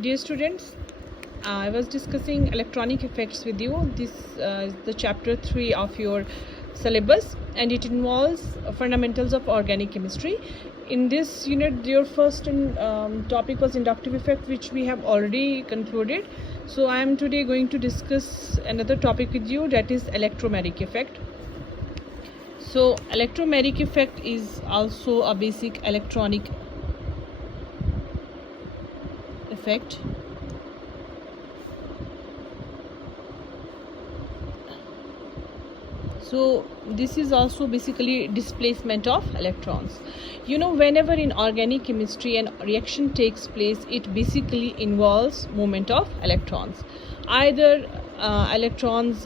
Dear students, I was discussing electronic effects with you. This is the chapter 3 of your syllabus, and it involves fundamentals of organic chemistry. In this unit, your first topic was inductive effect, which we have already concluded. So I am today going to discuss another topic with you, that is electromeric effect. So electromeric effect is also a basic electronic effect. So this is also basically displacement of electrons. You know, whenever in organic chemistry an reaction takes place, it basically involves movement of electrons. Either electrons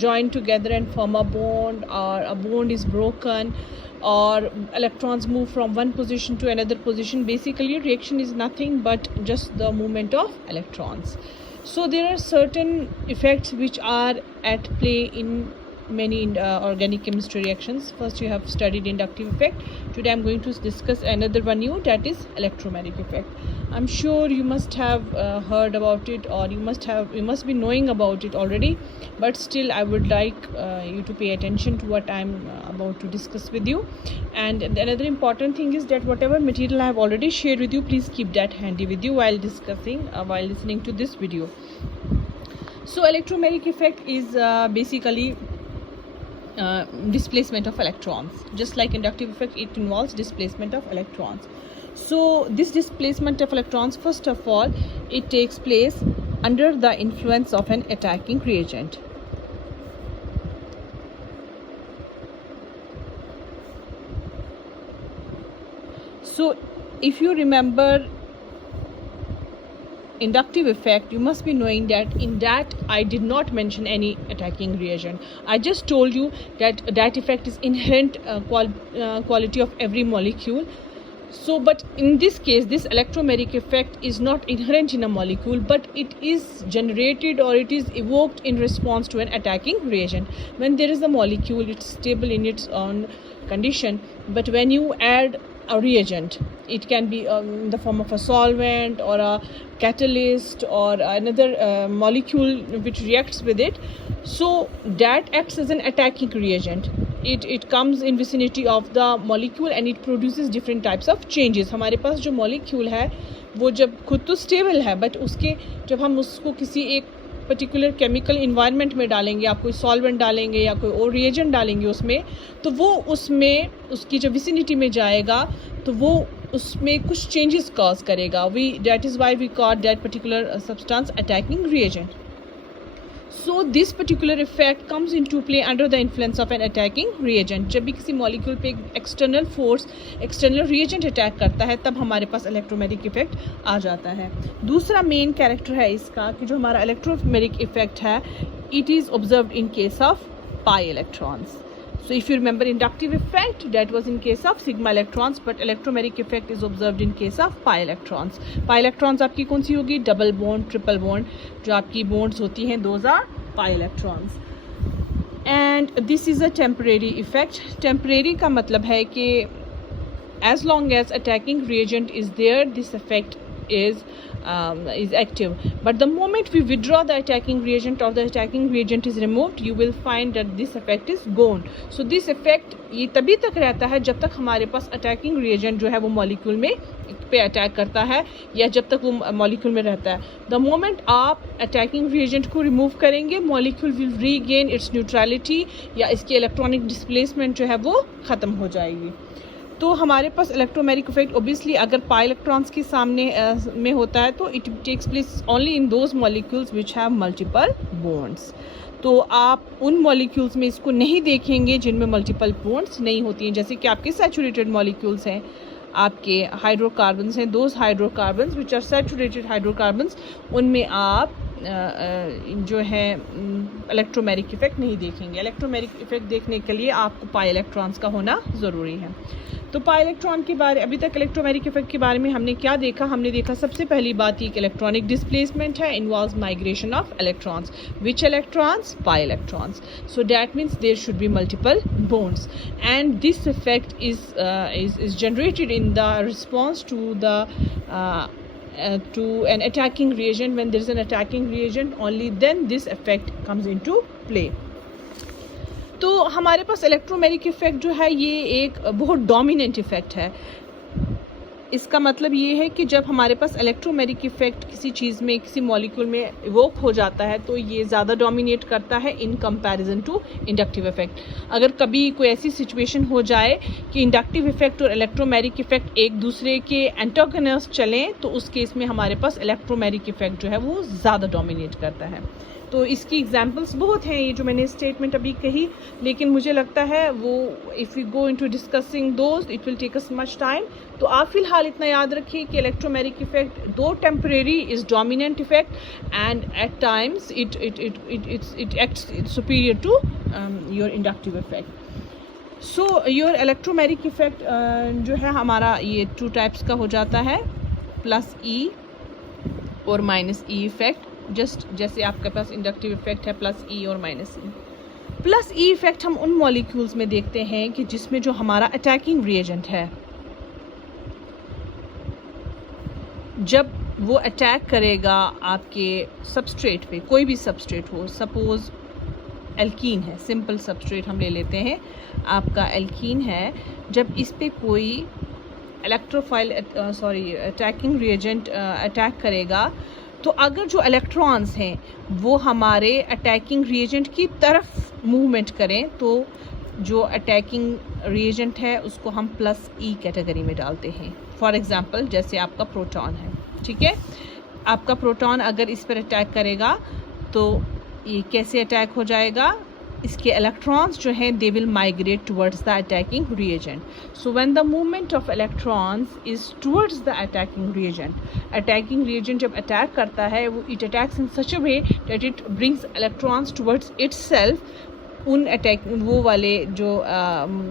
join together and form a bond, or a bond is broken, or electrons move from one position to another position. Basically, reaction is nothing but just the movement of electrons. So there are certain effects which are at play in many organic chemistry reactions. First, you have studied inductive effect. Today I'm going to discuss another one new, that is electromeric effect. I'm sure you must have heard about it, or you must be knowing about it already, but still I would like you to pay attention to what I'm about to discuss with you. And another important thing is that whatever material I have already shared with you, please keep that handy with you while discussing while listening to this video. So electromeric effect is basically displacement of electrons. Just like inductive effect, it involves displacement of electrons. So this displacement of electrons, first of all, it takes place under the influence of an attacking reagent. So if you remember inductive effect, you must be knowing that in that I did not mention any attacking reagent. I just told you that that effect is inherent quality of every molecule. So but in this case, this electromeric effect is not inherent in a molecule, but it is generated or it is evoked in response to an attacking reagent. When there is a molecule, it's stable in its own condition, but when you add a reagent, it can be in the form of a solvent or a catalyst or another molecule which reacts with it, so that acts as an attacking reagent. It comes in vicinity of the molecule and it produces different types of changes. हमारे पास जो molecule है वो जब खुद तो stable है, but उसके जब हम उसको किसी एक पर्टिकुलर केमिकल इन्वायरमेंट में डालेंगे, आप कोई सॉल्वेंट डालेंगे या कोई और रिएजेंट डालेंगे उसमें, तो वो उसमें उसकी जो विसिनिटी में जाएगा तो वो उसमें कुछ चेंजेस कॉज करेगा. That is why we call that particular substance attacking reagent. So this particular effect comes into play under the influence of an attacking reagent. जब भी किसी मॉलिक्यूल पे external force, external reagent attack करता है, तब हमारे पास electromeric effect आ जाता है. दूसरा मेन कैरेक्टर है इसका कि जो हमारा इलेक्ट्रोमेरिक इफेक्ट है, it is observed in case of pi electrons. So if you remember inductive effect, that was in case of sigma electrons, but electromeric effect is observed in case of pi electrons. Pi electrons आपकी कौन सी होगी? Double bond, triple bond जो आपकी bonds होती हैं, those are pi electrons. And this is a temporary effect. Temporary का मतलब है कि as long as attacking reagent is there, this effect is active. But the moment we withdraw the attacking reagent or the attacking reagent is removed, you will find that this effect is gone. So this effect ये तभी तक रहता है जब तक हमारे पास attacking reagent जो है वो मॉलिक्यूल में पे अटैक करता है या जब तक वो मॉलिक्यूल में रहता है. द मोमेंट आप अटैकिंग रिएजेंट को रिमूव करेंगे, molecule will regain it's neutrality या इसकी इलेक्ट्रॉनिक डिस्प्लेसमेंट जो है वो ख़त्म हो जाएगी. तो हमारे पास इलेक्ट्रोमेरिक इफेक्ट ऑब्वियसली अगर पाई इलेक्ट्रॉन्स के सामने में होता है तो it takes place only in those molecules which have multiple bonds. तो आप उन मॉलिक्यूल्स में इसको नहीं देखेंगे जिनमें मल्टीपल बॉन्ड्स नहीं होती हैं. जैसे कि आपके सैचुरेटेड मॉलिक्यूल्स हैं, आपके हाइड्रोकार्बन्स हैं, those hydrocarbons which are saturated hydrocarbons, उनमें आप जो है इलेक्ट्रोमेरिक इफेक्ट नहीं देखेंगे. इलेक्ट्रोमेरिक इफेक्ट देखने के लिए आपको पाई इलेक्ट्रॉन्स का होना ज़रूरी है. तो पाई इलेक्ट्रॉन के बारे अभी तक इलेक्ट्रोमेरिक इफेक्ट के बारे में हमने क्या देखा? हमने देखा सबसे पहली बात ये कि इलेक्ट्रॉनिक डिस्प्लेसमेंट है, involves migration of electrons. Which electrons? Pi electrons. So that means there should be multiple bonds, and this effect is generated in the response to the to an attacking reagent. When there is an attacking reagent, only then this effect comes into play. तो हमारे पास electromeric effect जो है ये एक बहुत dominant effect है। इसका मतलब ये है कि जब हमारे पास इलेक्ट्रोमेरिक इफेक्ट किसी चीज़ में, किसी मॉलिक्यूल में इवोक हो जाता है तो ये ज़्यादा डोमिनेट करता है in comparison to inductive effect. अगर कभी कोई ऐसी सिचुएशन हो जाए कि इंडक्टिव इफेक्ट और इलेक्ट्रोमेरिक इफेक्ट एक दूसरे के एंटागोनिस्ट चलें तो उस केस में हमारे पास इलेक्ट्रोमेरिक इफेक्ट जो है वो ज़्यादा डोमिनेट करता है। तो इसकी एग्जांपल्स बहुत हैं, ये जो मैंने स्टेटमेंट अभी कही, लेकिन मुझे लगता है वो if we go into discussing those it will take us much time. तो आप फिलहाल इतना याद रखिए कि electromeric effect though temporary is dominant effect and at times it acts superior to your inductive effect. So your electromeric effect जो है हमारा ये 2 टाइप्स का हो जाता है, प्लस ई और माइनस ई इफेक्ट। जस्ट जैसे आपके पास इंडक्टिव इफेक्ट है प्लस ई और माइनस ई। प्लस ई इफेक्ट हम उन मॉलिक्यूल्स में देखते हैं कि जिसमें जो हमारा अटैकिंग रिएजेंट है, जब वो अटैक करेगा आपके सबस्ट्रेट पे, कोई भी सबस्ट्रेट हो, सपोज एल्कीन है, सिंपल सबस्ट्रेट हम ले लेते हैं, आपका एल्कीन है, जब इस पे कोई इलेक्ट्रोफाइल अटैकिंग रिएजेंट अटैक करेगा तो अगर जो इलेक्ट्रॉन्स हैं वो हमारे अटैकिंग रिएजेंट की तरफ मूवमेंट करें तो जो अटैकिंग रिएजेंट है उसको हम प्लस ई कैटेगरी में डालते हैं। फॉर एग्जांपल जैसे आपका प्रोटॉन है, ठीक है, आपका प्रोटॉन अगर इस पर अटैक करेगा तो ये कैसे अटैक हो जाएगा, इसके इलेक्ट्रॉन्स जो हैं they will migrate towards the attacking reagent. So when the movement of electrons is towards the attacking reagent जब अटैक करता है वो it attacks in such a way that it brings electrons towards itself. उन attack वो वाले जो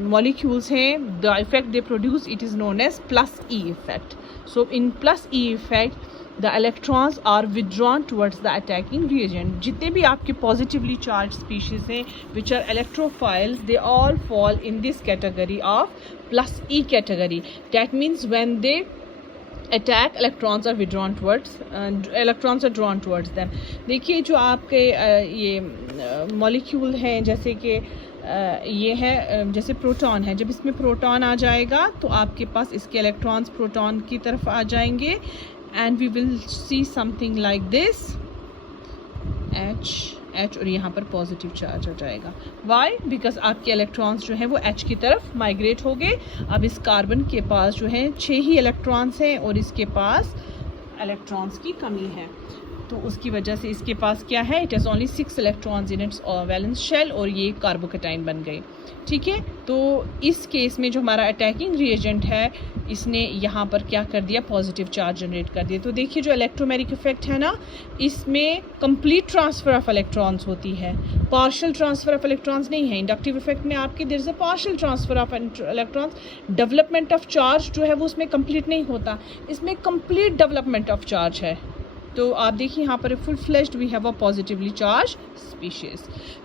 molecules हैं, the effect they produce it is known as plus E effect. So in plus E effect the electrons are withdrawn towards the attacking reagent। जितने भी आपके positively charged species हैं which are electrophiles, they all fall in this category of plus E category। That means when they attack, electrons are withdrawn towards electrons are drawn towards them। देखिए जो आपके ये molecule हैं, जैसे कि ये है, जैसे प्रोटॉन है, जब इसमें प्रोटॉन आ जाएगा तो आपके पास इसके इलेक्ट्रॉन्स प्रोटॉन की तरफ आ जाएंगे and we will see something like this H और यहाँ पर पॉजिटिव चार्ज हो जाएगा। Why? Because आपके इलेक्ट्रॉन्स जो हैं वो H की तरफ माइग्रेट हो गए। अब इस कार्बन के पास जो है 6 ही इलेक्ट्रॉन्स हैं और इसके पास इलेक्ट्रॉन्स की कमी है, तो उसकी वजह से इसके पास क्या है, it has only 6 electrons in its valence shell और ये कार्बोकेटाइन बन गए, ठीक है। तो इस केस में जो हमारा अटैकिंग रिएजेंट है इसने यहाँ पर क्या कर दिया, पॉजिटिव चार्ज जनरेट कर दिया। तो देखिए जो इलेक्ट्रोमेरिक इफेक्ट है ना, इसमें कंप्लीट ट्रांसफ़र ऑफ इलेक्ट्रॉन्स होती है, पार्शियल ट्रांसफ़र ऑफ इलेक्ट्रॉन्स नहीं है। इंडक्टिव इफेक्ट में आपकी there is a partial transfer of electrons, development of charge जो है वो उसमें कंप्लीट नहीं होता, इसमें कंप्लीट डेवलपमेंट ऑफ चार्ज है। तो आप देखिए यहाँ पर full fledged we have a positively charge species.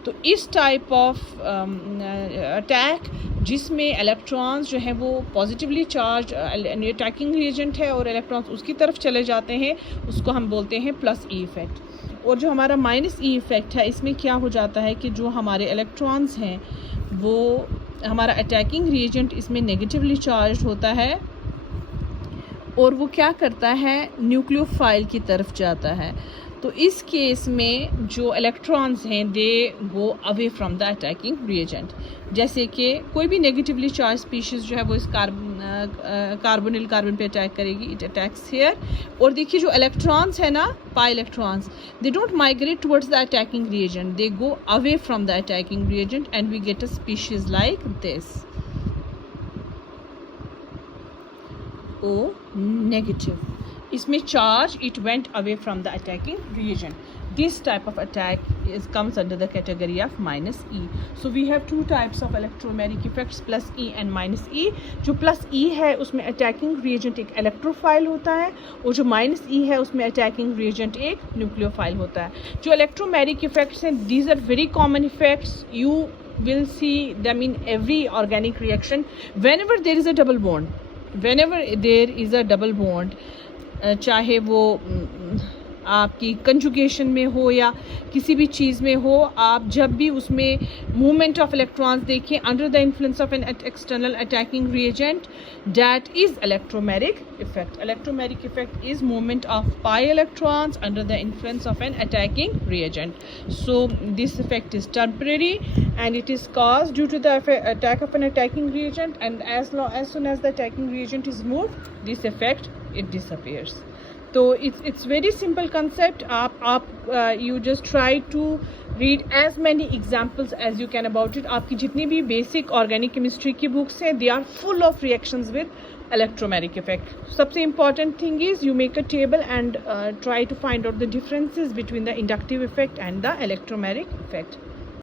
तो इस टाइप ऑफ अटैक जिसमें इलेक्ट्रॉन्स जो है वो पॉजिटिवली चार्ज अटैकिंग रिएजेंट है और इलेक्ट्रॉन्स उसकी तरफ चले जाते हैं, उसको हम बोलते हैं प्लस ई इफेक्ट। और जो हमारा माइनस ई इफेक्ट है, इसमें क्या हो जाता है कि जो हमारे इलेक्ट्रॉन्स हैं वो हमारा अटैकिंग रिएजेंट इसमें नेगेटिवली चार्ज होता है और वो क्या करता है, न्यूक्लियोफाइल की तरफ जाता है। तो इस केस में जो इलेक्ट्रॉन्स हैं they go away from the attacking reagent. जैसे कि कोई भी नेगेटिवली चार्ज स्पीशीज़ जो है वो इस कार्बोनिल कार्बन पे अटैक करेगी, इट अटैक्स हियर। और देखिए जो इलेक्ट्रॉन्स है ना, pi electrons, they don't migrate towards the attacking reagent, they go away from the attacking reagent and we get a species like this O negative। इसमें charge it went away from the attacking reagent. This type of attack comes under the category of minus E। So we have 2 types of electromeric effects, plus E and minus E। जो plus E है उसमें attacking reagent एक electrophile होता है और जो minus E है उसमें attacking reagent एक nucleophile होता है। जो electromeric effects हैं, these are very common effects, you will see them in every organic reaction। Whenever there is a double bond, चाहे वो आपकी कंजुगेशन में हो या किसी भी चीज़ में हो, आप जब भी उसमें मूवमेंट ऑफ इलेक्ट्रॉन्स देखें under the influence of an external attacking reagent, that is इलेक्ट्रोमैटिक effect. Electromagnetic effect is movement of pi electrons under the influence of an attacking reagent. So this effect is temporary and it is caused due to the attack of an attacking reagent, and as soon as the attacking reagent is moved, this effect it disappears. So it's very simple concept. You just try to read as many examples as you can about it. आपकी जितनी भी basic organic chemistry की books हैं, they are full of reactions with electromagnetic effect. सबसे important thing is you make a table and try to find out the differences between the inductive effect and the electromagnetic effect.